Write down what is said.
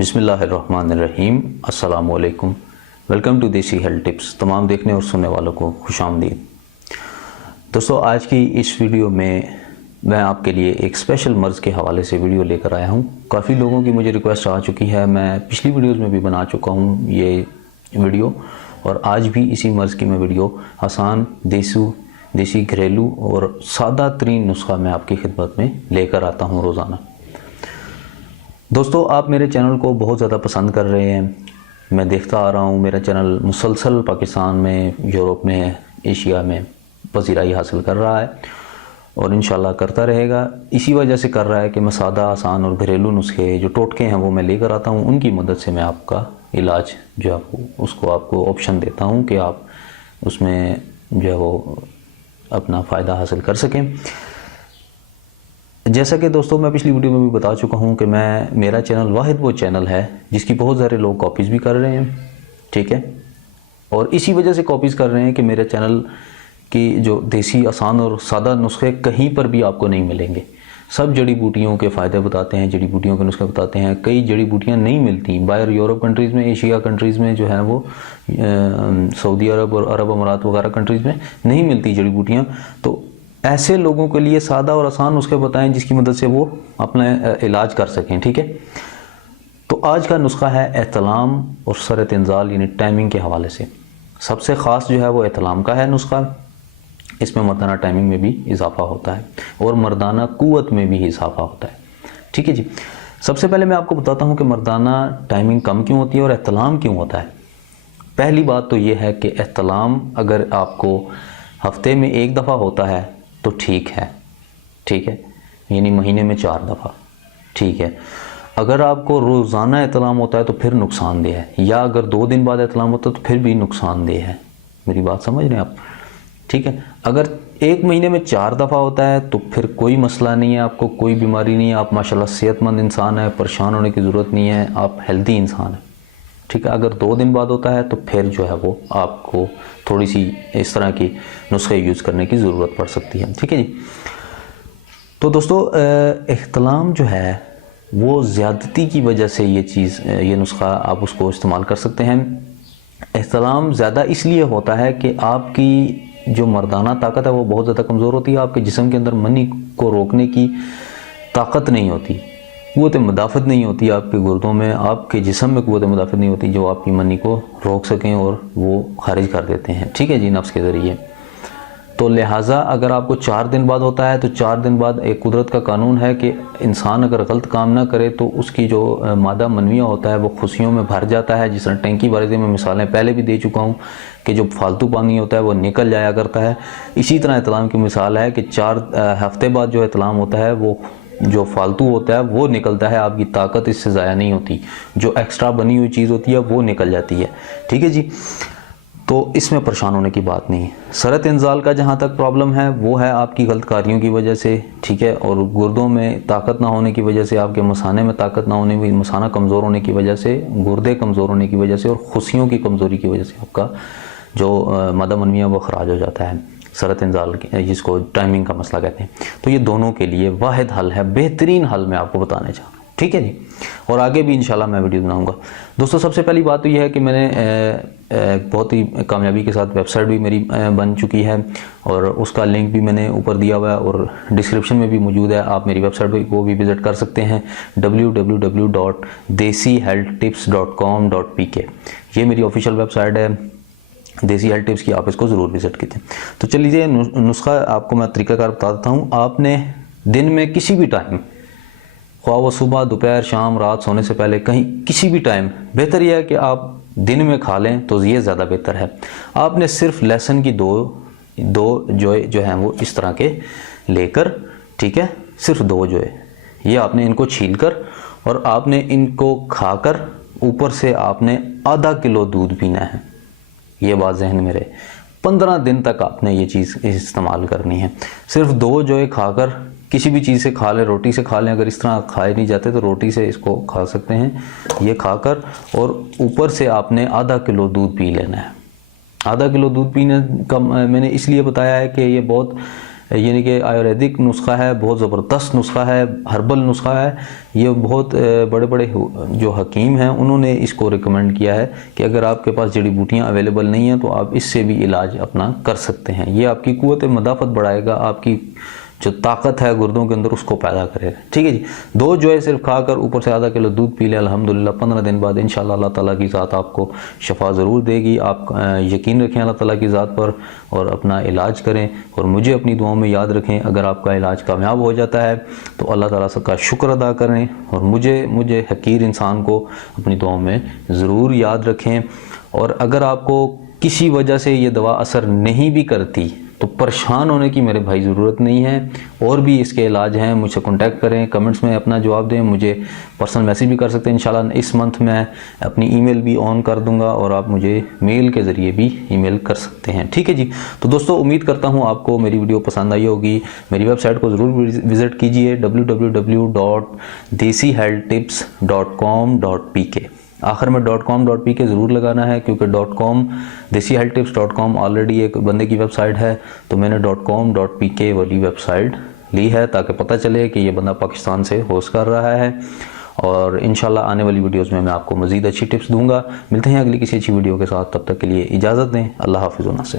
بسم اللہ الرحمن الرحیم۔ السلام علیکم، ویلکم ٹو دیسی ہیلتھ ٹپس۔ تمام دیکھنے اور سننے والوں کو خوش آمدید۔ دوستو، آج کی اس ویڈیو میں آپ کے لیے ایک اسپیشل مرض کے حوالے سے ویڈیو لے کر آیا ہوں۔ کافی لوگوں کی مجھے ریکویسٹ آ چکی ہے، میں پچھلی ویڈیوز میں بھی بنا چکا ہوں یہ ویڈیو، اور آج بھی اسی مرض کی میں ویڈیو آسان دیسی گھریلو اور سادہ ترین نسخہ میں آپ کی خدمت میں لے کر آتا ہوں روزانہ۔ دوستو، آپ میرے چینل کو بہت زیادہ پسند کر رہے ہیں، میں دیکھتا آ رہا ہوں میرا چینل مسلسل پاکستان میں، یورپ میں، ایشیا میں پذیرائی حاصل کر رہا ہے اور انشاءاللہ کرتا رہے گا۔ اسی وجہ سے کر رہا ہے کہ میں سادہ، آسان اور گھریلو نسخے جو ٹوٹکے ہیں وہ میں لے کر آتا ہوں، ان کی مدد سے میں آپ کا علاج جو ہے اس کو آپ کو آپشن دیتا ہوں کہ آپ اس میں جو ہے وہ اپنا فائدہ حاصل کر سکیں۔ جیسا کہ دوستو میں پچھلی ویڈیو میں بھی بتا چکا ہوں کہ میرا چینل واحد وہ چینل ہے جس کی بہت سارے لوگ کاپیز بھی کر رہے ہیں، ٹھیک ہے، اور اسی وجہ سے کاپیز کر رہے ہیں کہ میرے چینل کی جو دیسی، آسان اور سادہ نسخے کہیں پر بھی آپ کو نہیں ملیں گے۔ سب جڑی بوٹیوں کے فائدے بتاتے ہیں، جڑی بوٹیوں کے نسخے بتاتے ہیں۔ کئی جڑی بوٹیاں نہیں ملتی باہر، یورپ کنٹریز میں، ایشیا کنٹریز میں جو ہے وہ سعودی عرب اور عرب امارات وغیرہ کنٹریز میں نہیں ملتی جڑی بوٹیاں، تو ایسے لوگوں کے لیے سادہ اور آسان نسخے بتائیں جس کی مدد سے وہ اپنا علاج کر سکیں، ٹھیک ہے۔ تو آج کا نسخہ ہے احتلام اور سرعت انزال یعنی ٹائمنگ کے حوالے سے۔ سب سے خاص جو ہے وہ احتلام کا ہے نسخہ، اس میں مردانہ ٹائمنگ میں بھی اضافہ ہوتا ہے اور مردانہ قوت میں بھی اضافہ ہوتا ہے، ٹھیک ہے جی۔ سب سے پہلے میں آپ کو بتاتا ہوں کہ مردانہ ٹائمنگ کم کیوں ہوتی ہے اور احتلام کیوں ہوتا ہے۔ پہلی بات تو یہ ہے کہ احتلام اگر آپ کو ہفتے میں ایک دفعہ ہوتا ہے تو ٹھیک ہے، یعنی مہینے میں 4 دفعہ، ٹھیک ہے۔ اگر آپ کو روزانہ احتلام ہوتا ہے تو پھر نقصان دہ ہے، یا اگر 2 دن بعد احتلام ہوتا ہے تو پھر بھی نقصان دہ ہے۔ میری بات سمجھ رہے ہیں آپ، ٹھیک ہے۔ اگر ایک مہینے میں 4 دفعہ ہوتا ہے تو پھر کوئی مسئلہ نہیں ہے، آپ کو کوئی بیماری نہیں ہے، آپ ماشاءاللہ صحت مند انسان ہے، پریشان ہونے کی ضرورت نہیں ہے، آپ ہیلدی انسان ہیں، ٹھیک ہے۔ اگر 2 دن بعد ہوتا ہے تو پھر جو ہے وہ آپ کو تھوڑی سی اس طرح کی نسخے یوز کرنے کی ضرورت پڑ سکتی ہے، ٹھیک ہے جی۔ تو دوستو، احتلام جو ہے وہ زیادتی کی وجہ سے یہ نسخہ آپ اس کو استعمال کر سکتے ہیں۔ احتلام زیادہ اس لیے ہوتا ہے کہ آپ کی جو مردانہ طاقت ہے وہ بہت زیادہ کمزور ہوتی ہے، آپ کے جسم کے اندر منی کو روکنے کی طاقت نہیں ہوتی، قوت مدافعت نہیں ہوتی آپ کے گردوں میں، آپ کے جسم میں قوت مدافعت نہیں ہوتی جو آپ کی منی کو روک سکیں اور وہ خارج کر دیتے ہیں، ٹھیک ہے جی، نفس کے ذریعے۔ تو لہٰذا اگر آپ کو 4 دن بعد ہوتا ہے تو 4 دن بعد ایک قدرت کا قانون ہے کہ انسان اگر غلط کام نہ کرے تو اس کی جو مادہ منویہ ہوتا ہے وہ خوشیوں میں بھر جاتا ہے، جس طرح ٹینکی بارے میں مثالیں پہلے بھی دے چکا ہوں کہ جو فالتو پانی ہوتا ہے وہ نکل جایا کرتا ہے۔ اسی طرح احتلام کی مثال ہے کہ 4 ہفتے بعد جو احتلام ہوتا ہے وہ جو فالتو ہوتا ہے وہ نکلتا ہے، آپ کی طاقت اس سے ضائع نہیں ہوتی، جو ایکسٹرا بنی ہوئی چیز ہوتی ہے وہ نکل جاتی ہے، ٹھیک ہے جی۔ تو اس میں پریشان ہونے کی بات نہیں ہے۔ سرعت انزال کا جہاں تک پرابلم ہے وہ ہے آپ کی غلط کاریوں کی وجہ سے، ٹھیک ہے، اور گردوں میں طاقت نہ ہونے کی وجہ سے، آپ کے مثانے میں طاقت نہ ہونے کی، مثانہ کمزور ہونے کی وجہ سے، گردے کمزور ہونے کی وجہ سے اور خصیوں کی کمزوری کی وجہ سے آپ کا جو مادہ منویہ وہ خراج ہو جاتا ہے، سرعت انزال جس کو ٹائمنگ کا مسئلہ کہتے ہیں۔ تو یہ دونوں کے لیے واحد حل ہے، بہترین حل میں آپ کو بتانے چاہتا ہوں، ٹھیک ہے جی، اور آگے بھی انشاءاللہ میں ویڈیو بناؤں گا۔ دوستو، سب سے پہلی بات تو یہ ہے کہ میں نے بہت ہی کامیابی کے ساتھ ویب سائٹ بھی میری بن چکی ہے اور اس کا لنک بھی میں نے اوپر دیا ہوا ہے اور ڈسکرپشن میں بھی موجود ہے، آپ میری ویب سائٹ کو بھی وزٹ کر سکتے ہیں، www.desihealthtips.com.pk۔ یہ میری آفیشیل ویب سائٹ ہے دیسی ہیلتھ ٹپس کی، آپ اس کو ضرور وزٹ کیجیے۔ تو چلیے نسخہ آپ کو میں طریقہ کار بتا دیتا ہوں۔ آپ نے دن میں کسی بھی ٹائم، خواہ وہ صبح، دوپہر، شام، رات، سونے سے پہلے، کہیں کسی بھی ٹائم، بہتر یہ ہے کہ آپ دن میں کھا لیں تو یہ زیادہ بہتر ہے۔ آپ نے صرف لہسن کی دو جو ہیں وہ اس طرح کے لے کر، ٹھیک ہے، صرف 2 جو ہے یہ آپ نے ان کو چھیل کر اور آپ نے ان کو کھا کر اوپر سے آپ نے ½ کلو دودھ پینا ہے، یہ بات ذہن میں رہے۔ 15 دن تک آپ نے یہ چیز استعمال کرنی ہے۔ صرف 2 جو ہے کھا کر، کسی بھی چیز سے کھا لیں، روٹی سے کھا لیں، اگر اس طرح کھائے نہیں جاتے تو روٹی سے اس کو کھا سکتے ہیں، یہ کھا کر، اور اوپر سے آپ نے ½ کلو دودھ پی لینا ہے۔ ½ کلو دودھ پینے کا میں نے اس لیے بتایا ہے کہ یہ بہت یعنی کہ آیوریدک نسخہ ہے، بہت زبردست نسخہ ہے، ہربل نسخہ ہے. یہ بہت بڑے بڑے جو حکیم ہیں انہوں نے اس کو ریکمینڈ کیا ہے کہ اگر آپ کے پاس جڑی بوٹیاں اویلیبل نہیں ہیں تو آپ اس سے بھی علاج اپنا کر سکتے ہیں. یہ آپ کی قوت مدافعت بڑھائے گا، آپ کی جو طاقت ہے گردوں کے اندر اس کو پیدا کرے گا. ٹھیک ہے جی. 2 جو ہے صرف کھا کر اوپر سے آدھا کلو دودھ پی لیں، الحمدللہ 15 دن بعد انشاءاللہ اللہ تعالیٰ کی ذات آپ کو شفا ضرور دے گی. آپ یقین رکھیں اللہ تعالیٰ کی ذات پر اور اپنا علاج کریں، اور مجھے اپنی دعاؤں میں یاد رکھیں. اگر آپ کا علاج کامیاب ہو جاتا ہے تو اللہ تعالیٰ کا شکر ادا کریں، اور مجھے حقیر انسان کو اپنی دعاؤں میں ضرور یاد رکھیں. اور اگر آپ کو کسی وجہ سے یہ دوا اثر نہیں بھی کرتی تو پریشان ہونے کی میرے بھائی ضرورت نہیں ہے، اور بھی اس کے علاج ہیں. مجھ سے کانٹیکٹ کریں، کمنٹس میں اپنا جواب دیں، مجھے پرسنل میسیج بھی کر سکتے ہیں. انشاءاللہ اس منتھ میں اپنی ای میل بھی آن کر دوں گا، اور آپ مجھے میل کے ذریعے بھی ای میل کر سکتے ہیں. ٹھیک ہے جی. تو دوستو امید کرتا ہوں آپ کو میری ویڈیو پسند آئی ہوگی. میری ویب سائٹ کو ضرور وزٹ کیجئے www.desihealthtips.com.pk. آخر میں .com.pk ضرور لگانا ہے، کیونکہ .com desihealthtips.com آلریڈی ایک بندے کی ویب سائٹ ہے، تو میں نے .com.pk والی ویب سائٹ لی ہے تاکہ پتہ چلے کہ یہ بندہ پاکستان سے ہوسٹ کر رہا ہے. اور انشاءاللہ آنے والی ویڈیوز میں آپ کو مزید اچھی ٹپس دوں گا. ملتے ہیں اگلی کسی اچھی ویڈیو کے ساتھ، تب تک کے لیے اجازت دیں. اللہ حافظ و ناصر.